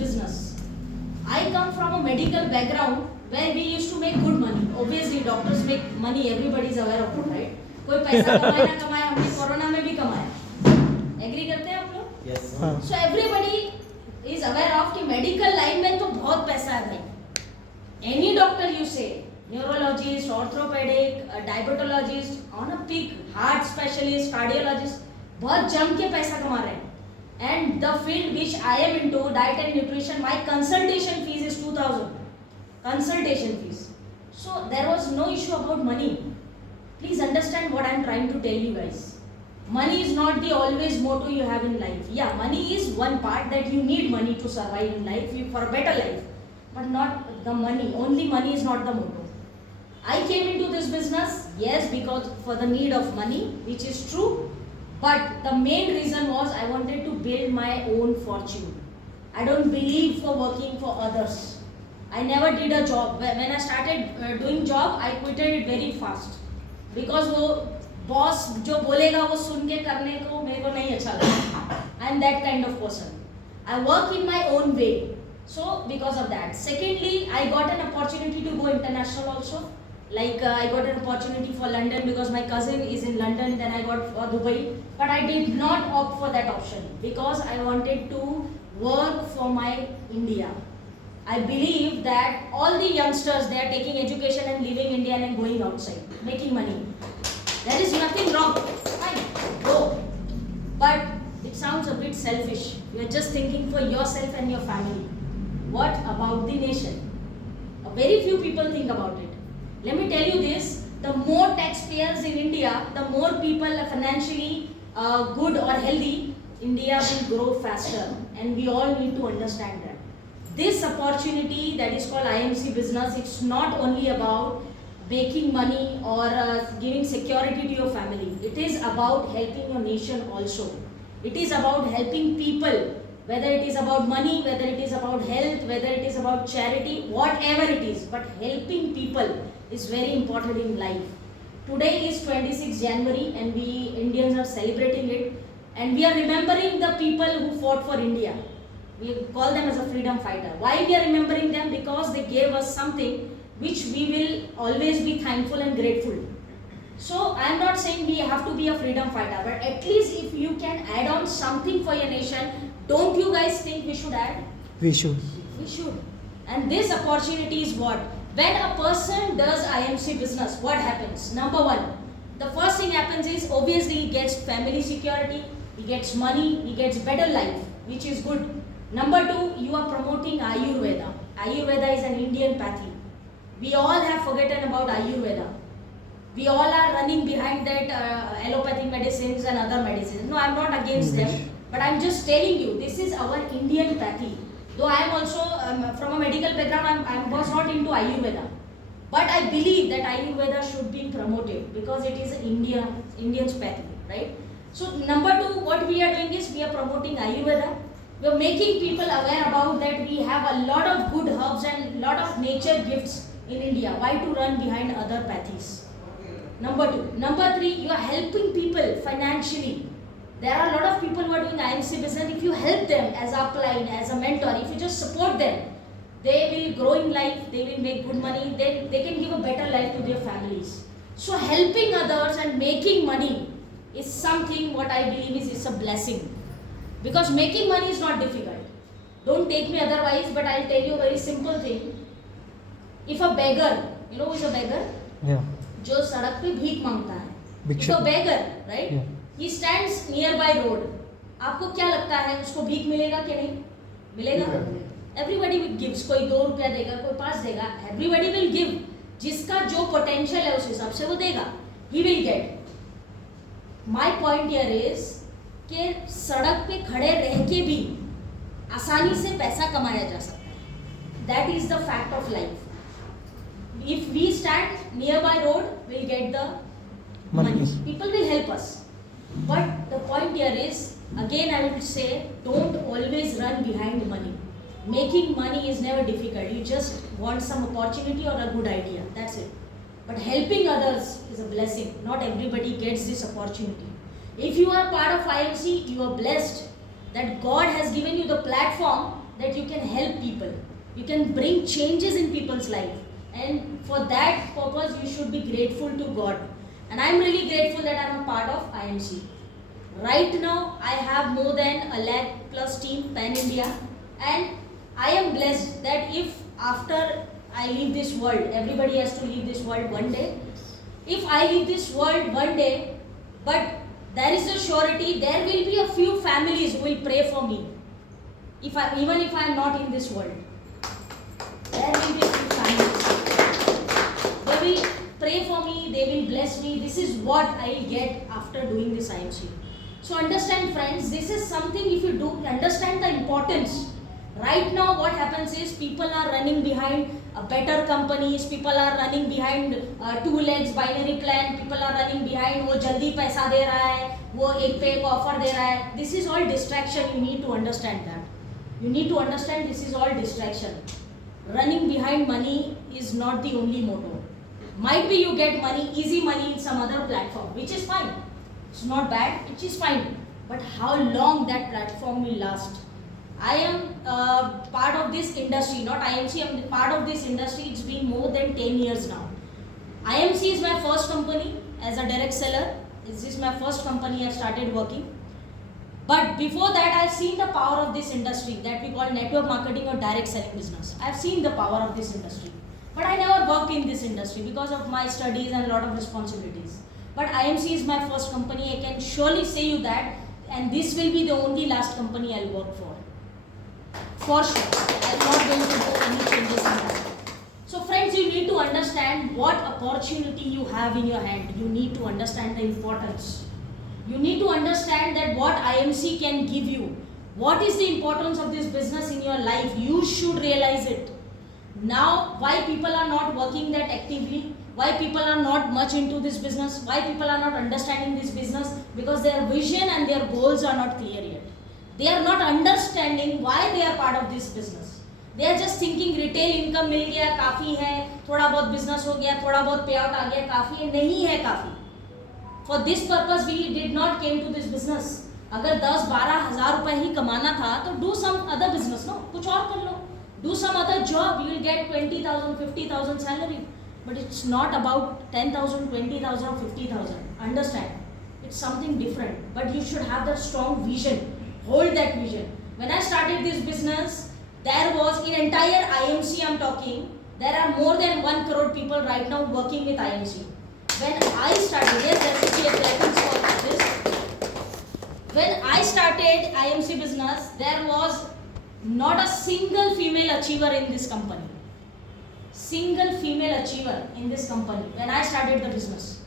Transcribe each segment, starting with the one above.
business. I come from a medical background where we used to make good money. Obviously, doctors make money. Everybody is aware of it, right? कोई पैसा कमाए ना कमाए, हमने corona में भी कमाया. Agree करते हैं आप लोग? Yes. So everybody is aware of कि medical line में तो बहुत पैसा है भाई. Any doctor you say, neurologist, orthopedic, diabetologist, on a peak, heart specialist, cardiologist, बहुत जम के पैसा कमा रहे हैं. And the field which I am into, diet and nutrition, my consultation fees is 2,000. Consultation fees. So there was no issue about money. Please understand what I am trying to tell you guys. Money is not the always motto you have in life. Yeah, money is one part that you need money to survive in life, for a better life. But not the money. Only money is not the motto. I came into this business, yes, because for the need of money, which is true. But the main reason was I wanted to build my own fortune. I don't believe for working for others. I never did a job. When I started doing job, I quitted it very fast. Because वो boss जो बोलेगा वो सुन के करने को मेरे को नहीं अच्छा लगता. I am that kind of person. I work in my own way. So because of that. Secondly, I got an opportunity to go international also. Like I got an opportunity for London because my cousin is in London. Then I got for Dubai. But I did not opt for that option because I wanted to work for my India. I believe that all the youngsters, they are taking education and leaving India and going outside, making money. There is nothing wrong. Fine, go. But it sounds a bit selfish. You are just thinking for yourself and your family. What about the nation? Very few people think about it. Let me tell you this, the more taxpayers in India, the more people are financially good or healthy, India will grow faster. And we all need to understand that. This opportunity that is called IMC business, it's not only about making money or giving security to your family. It is about helping your nation also. It is about helping people, whether it is about money, whether it is about health, whether it is about charity, whatever it is. But helping people is very important in life. Today is 26 January and we Indians are celebrating it. And we are remembering the people who fought for India. We call them as a freedom fighter. Why we are remembering them? Because they gave us something which we will always be thankful and grateful. So I am not saying we have to be a freedom fighter, but at least if you can add on something for your nation, don't you guys think we should add? We should. We should. And this opportunity is what? When a person does IMC business, what happens? Number one, the first thing happens is obviously he gets family security, he gets money, he gets better life, which is good. Number two, you are promoting Ayurveda. Ayurveda is an Indian pathy. We all have forgotten about Ayurveda. We all are running behind that allopathic medicines and other medicines. No, I am not against them, but I am just telling you, this is our Indian pathy. Though I am also from a medical background, I was not into Ayurveda. But I believe that Ayurveda should be promoted because it is Indian's pathy, right? So number two, what we are doing is we are promoting Ayurveda. We are making people aware about that we have a lot of good herbs and lot of nature gifts in India. Why to run behind other pathies? Number two. Number three, you are helping people financially. There are a lot of people who are doing IMC business. If you help them as upline, as a mentor, if you just support them, they will grow in life, they will make good money, then they can give a better life to their families. So helping others and making money is something what I believe is a blessing. Because making money is not difficult. Don't take me otherwise, but I'll tell you a very simple thing. If a beggar, you know who is a beggar? Yeah. जो सड़क पे भीख मांगता है. Bhiksha. So beggar, right? Yeah. He stands nearby road. आपको क्या लगता है उसको भीख मिलेगा कि नहीं? मिलेगा? Everybody will gives. कोई 2 रुपया देगा, कोई 5 देगा. Everybody will give. जिसका जो potential है उस हिसाब से वो देगा. He will get. My point here is कि सड़क पे खड़े रह के भी आसानी से पैसा कमाया जा सकता है. That is the fact of life. If we stand nearby road, we'll get the money. People will help us. But the point here is, again I would say, don't always run behind money. Making money is never difficult. You just want some opportunity or a good idea. That's it. But helping others is a blessing. Not everybody gets this opportunity. If you are part of IMC, you are blessed that God has given you the platform that you can help people. You can bring changes in people's life. And for that purpose, you should be grateful to God. And I'm really grateful that I'm a part of IMC. Right now, I have more than 1 lakh plus team pan India. And I am blessed that if after I leave this world, everybody has to leave this world one day. If I leave this world one day, but there is a surety, there will be a few families who will pray for me. Even if I am not in this world, there will be a few families. They will pray for me, they will bless me. This is what I will get after doing this IMC. So understand, friends, this is something, if you do understand the importance. Right now what happens is people are running behind better companies, people are running behind 2 legs binary plan, people are running behind वो जल्दी पैसा दे रहा है, वो एक पे एक offer दे रहा है. This is all distraction. You need to understand that. You need to understand this is all distraction. Running behind money is not the only motto. Might be you get money, easy money in some other platform, which is fine. It's not bad, it is fine. But how long that platform will last? I am part of this industry, not IMC, I am part of this industry. It's been more than 10 years now. IMC is my first company as a direct seller. This is my first company I started working. But before that, I've seen the power of this industry that we call network marketing or direct selling business. I've seen the power of this industry. But I never worked in this industry because of my studies and a lot of responsibilities. But IMC is my first company. I can surely say you that, and this will be the only last company I'll work for. For sure. I'm not going to do any changes in that. So friends, you need to understand what opportunity you have in your hand. You need to understand the importance. You need to understand that what IMC can give you. What is the importance of this business in your life? You should realize it. Now, why people are not working that actively? Why people are not much into this business? Why people are not understanding this business? Because their vision and their goals are not clear yet. They are not understanding why they are part of this business. They are just thinking retail income मिल गया काफ़ी है, थोड़ा बहुत business हो गया, थोड़ा बहुत payout आ गया काफ़ी है, नहीं है काफ़ी. For this purpose we did not came to this business. अगर 10-12 हज़ार रुपए ही कमाना था तो do some other business, no? कुछ और कर लो. Do some other job, you will get 20,000, 50,000 salary. But it's not about 10,000, 20,000 or 50,000. Understand? It's something different. But you should have that strong vision. Hold that vision. When I started this business, there was in entire IMC I'm talking, there are more than 1 crore people right now working with IMC. When I started, yes, there should be a reference for this. When I started IMC business, there was not a single female achiever in this company. Single female achiever in this company when I started the business.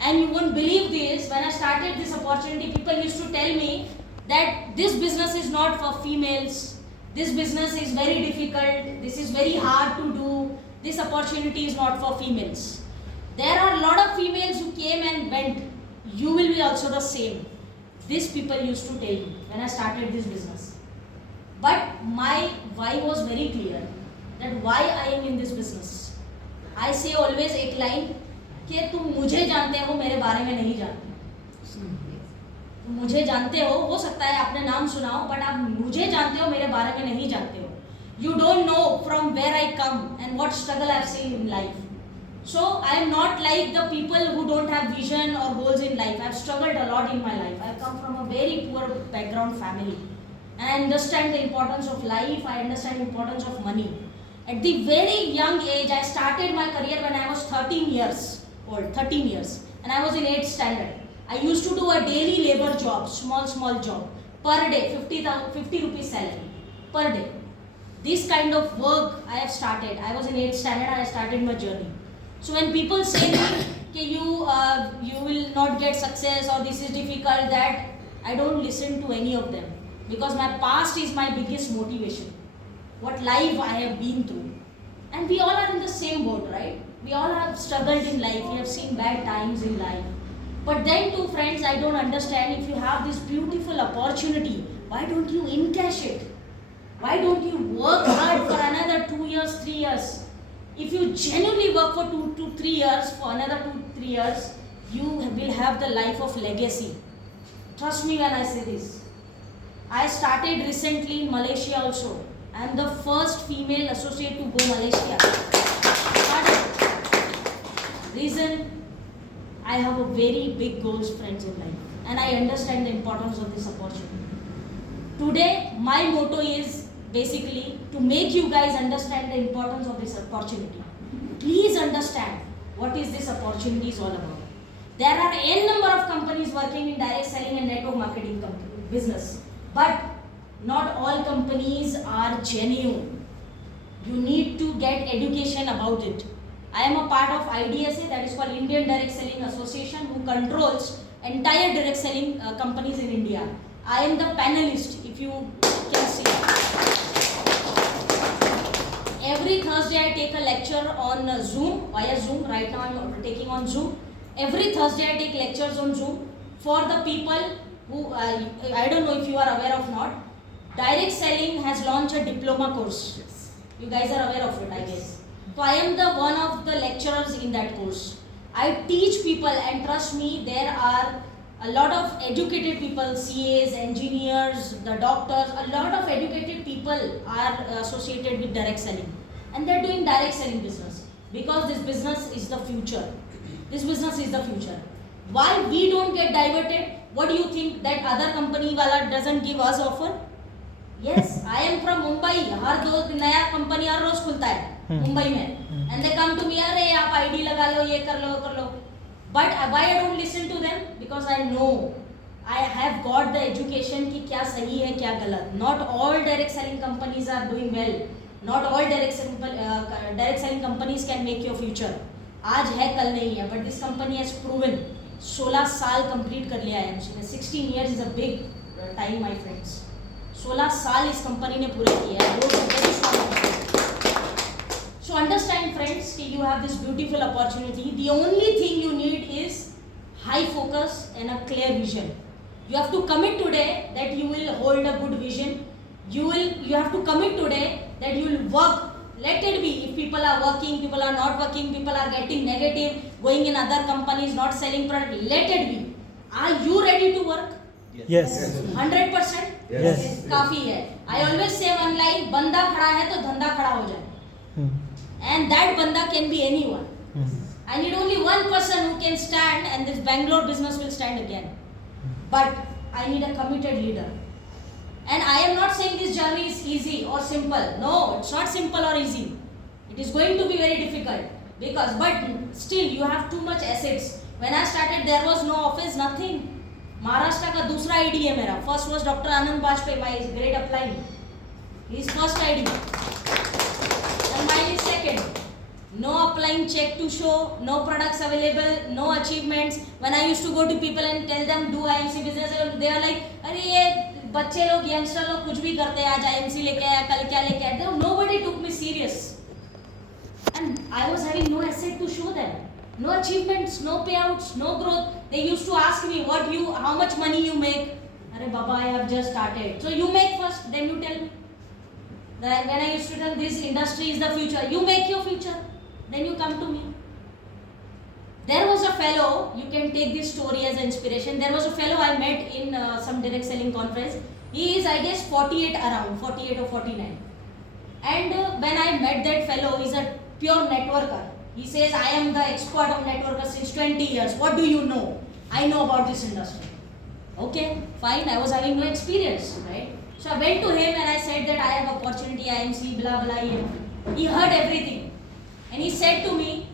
And you won't believe this, when I started this opportunity, people used to tell me that this business is not for females, this business is very difficult, this is very hard to do, this opportunity is not for females. There are a lot of females who came and went. You will be also the same. These people used to tell me when I started this business. But my why was very clear, that why I am in this business. I say always एक line कि तुम मुझे जानते हो मेरे बारे में नहीं जानते. तुम मुझे जानते हो सकता है आपने नाम सुना हो, but आप मुझे जानते हो मेरे बारे में नहीं जानते हो. You don't know from where I come and what struggle I have seen in life. So I am not like the people who don't have vision or goals in life. I have struggled a lot in my life. I come from a very poor background family. And I understand the importance of life, I understand the importance of money. At the very young age, I started my career when I was 13 years old, 13 years. And I was in 8th standard. I used to do a daily labor job, small job, per day, 50 rupees salary, per day. This kind of work I have started. I was in 8th standard and I started my journey. So when people say that you will not get success or this is difficult, that I don't listen to any of them. Because my past is my biggest motivation. What life I have been through. And we all are in the same boat, right? We all have struggled in life. We have seen bad times in life. But then too, friends, I don't understand, if you have this beautiful opportunity, why don't you encash it? Why don't you work hard for another 2 years, 3 years? If you genuinely work for 2 to 3 years, for another 2-3 years, you will have the life of legacy. Trust me when I say this. I started recently in Malaysia also. I am the first female associate to go Malaysia. But reason, I have a very big goals, friends, in life, and I understand the importance of this opportunity. Today, my motto is basically to make you guys understand the importance of this opportunity. Please understand what is this opportunity is all about. There are n number of companies working in direct selling and network marketing business, but not all companies are genuine. You need to get education about it. I am a part of IDSA, that is called Indian Direct Selling Association, who controls entire direct selling companies in India. I am the panelist, if you can see. Every Thursday I take a lecture on Zoom, via Zoom. Right now I am taking on Zoom. Every Thursday I take lectures on Zoom for the people who, I don't know if you are aware of not, direct selling has launched a diploma course. Yes. You guys are aware of it, I guess. So I am the one of the lecturers in that course. I teach people, and trust me, there are a lot of educated people, CAs, engineers, the doctors, a lot of educated people are associated with direct selling. And they're doing direct selling business because this business is the future. This business is the future. Why we don't get diverted? What do you think that other company wala doesn't give us offer? Yes, I am from Mumbai. हर दो नया company हर रोज खुलता है मुंबई में, and they come to me, अरे आप ID लगा लो, ये कर लो. But why I don't listen to them? Because I know I have got the education कि क्या सही है क्या गलत. Not all direct selling companies are doing well. Not all direct selling companies can make your future. आज है कल नहीं है, but this company has proven. 16 साल कंप्लीट कर लिया है MC ने. 16 years is a big time, my friends. 16 साल इस कंपनी ने पूरे किया है. So understand, friends, that you have this beautiful opportunity. The only thing you need is high focus and a clear vision. You have to commit today that you will hold a good vision. You have to commit today that you will work. Let it be. If people are working, people are not working, people are getting negative, going in other companies, not selling product, let it be. Are you ready to work? Yes. 100%? Yes. काफी है. I always say one line, बंदा खड़ा है तो धंधा खड़ा हो जाए. And that banda can be anyone. I need only one person who can stand, and this Bangalore business will stand again. But I need a committed leader. And I am not saying this journey is easy or simple. No, it's not simple or easy. It is going to be very difficult. But still you have too much assets. When I started, there was no office, nothing. Maharashtra का दूसरा ID है मेरा. First was Dr. Anand Bajpayee, my great upline. His first ID. And mine is second. No applying check to show, no products available, no achievements. When I used to go to people and tell them do IMC business, they are like, अरे ये बच्चे लोग, youngster लोग कुछ भी करते हैं, आज IMC लेके आया, कल क्या लेके आया. Nobody took me serious. And I was having no asset to show them. No achievements, no payouts, no growth. They used to ask me, how much money you make? अरे बाबा, I have just started. So you make first, then you tell me. When I used to tell this industry is the future, you make your future, then you come to me. There was a fellow, you can take this story as an inspiration. There was a fellow I met in some direct selling conference. He is, I guess, 48 or 49. And when I met that fellow, he's a pure networker. He says, I am the expert of networker since 20 years. What do you know? I know about this industry. Okay, fine. I was having no experience, right? So I went to him and I said that I have opportunity, IMC, blah blah. He heard everything, and he said to me,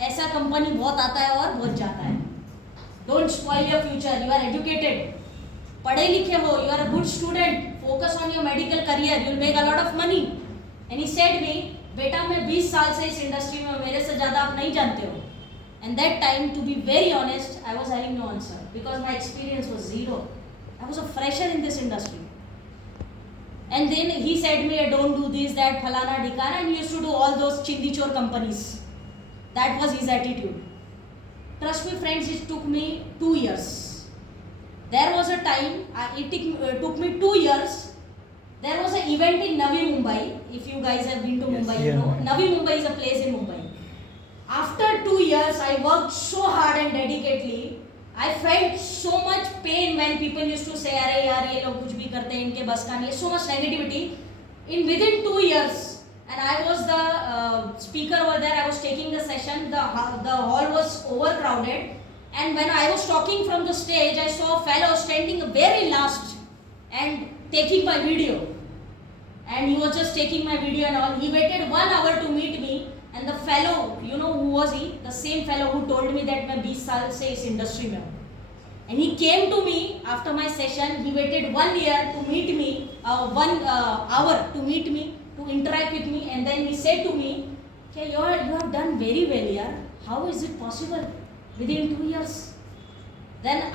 "ऐसा company बहुत आता है और बहुत जाता है. Don't spoil your future. You are educated, पढ़े लिखे हो. You are a good student. Focus on your medical career. You'll make a lot of money." And he said me, "बेटा मैं 20 साल से इस industry में, मेरे से ज़्यादा आप नहीं जानते हो." And that time, to be very honest, I was having no answer because my experience was zero. I was a fresher in this industry. And then he said me, don't do this, that, phalana, dhikana, and he used to do all those chindichor companies. That was his attitude. Trust me, friends, it took me 2 years. There was a time, it took me 2 years. There was an event in Navi Mumbai. If you guys have been to Mumbai, you know. Navi Mumbai is a place in Mumbai. After 2 years, I worked so hard and dedicatedly. I felt so much pain when people used to say, "अरे यार ये लोग कुछ भी करते हैं, इनके बस का नहीं है." So much negativity. In within 2 years, and I was the speaker over there. I was taking the session. The hall was overcrowded, and when I was talking from the stage, I saw a fellow standing very last and taking my video. And he was just taking my video and all. He waited 1 hour to meet me. And the fellow, you know who was he? The same fellow who told me that मैं 20 साल से इस industry में हूँ. And he came to me after my session. He waited 1 year to meet me, 1 hour to meet me, to interact with me, and then he said to me, "Okay, you have done very well, yaar. How is it possible within 2 years?" Then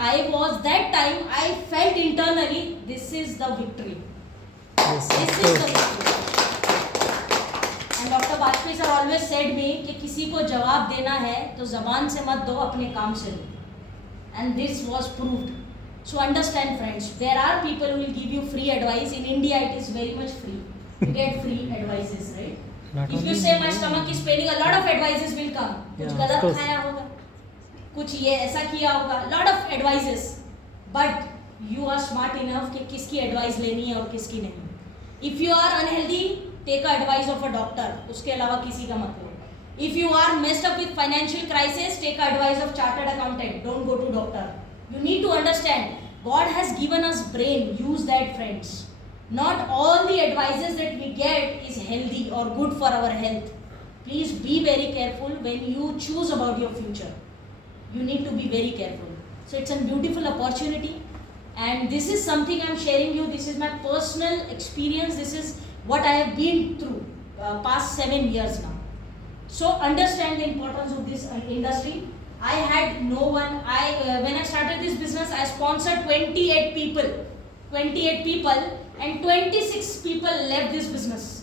that time I felt internally, this is the victory. Yes, This is the victory. And Dr. Bajpayee sir always said me कि किसी को जवाब देना है तो जबान से मत दो, अपने काम से दो. And this was proved. So understand, friends, there are people who will give you free advice. In India it is very much free. You get free advices, right? Not If you only say in my India. stomach is paining, a lot of advices will come. कुछ Yeah, of गलत course. खाया होगा, कुछ ये ऐसा किया होगा, lot of advices. But you are smart enough कि किसकी advice लेनी है और किसकी नहीं. If you are unhealthy, take advice of a doctor. उसके अलावा किसी का मत लो. If you are messed up with financial crisis, take advice of chartered accountant. Don't go to doctor. You need to understand, God has given us brain. Use that, friends. Not all the advices that we get is healthy or good for our health. Please be very careful when you choose about your future. You need to be very careful. So it's a beautiful opportunity. And this is something I'm sharing you. This is my personal experience. This is what I have been through past 7 years now. So understand the importance of this industry. I had no one. When I started this business, I sponsored 28 people, and 26 people left this business.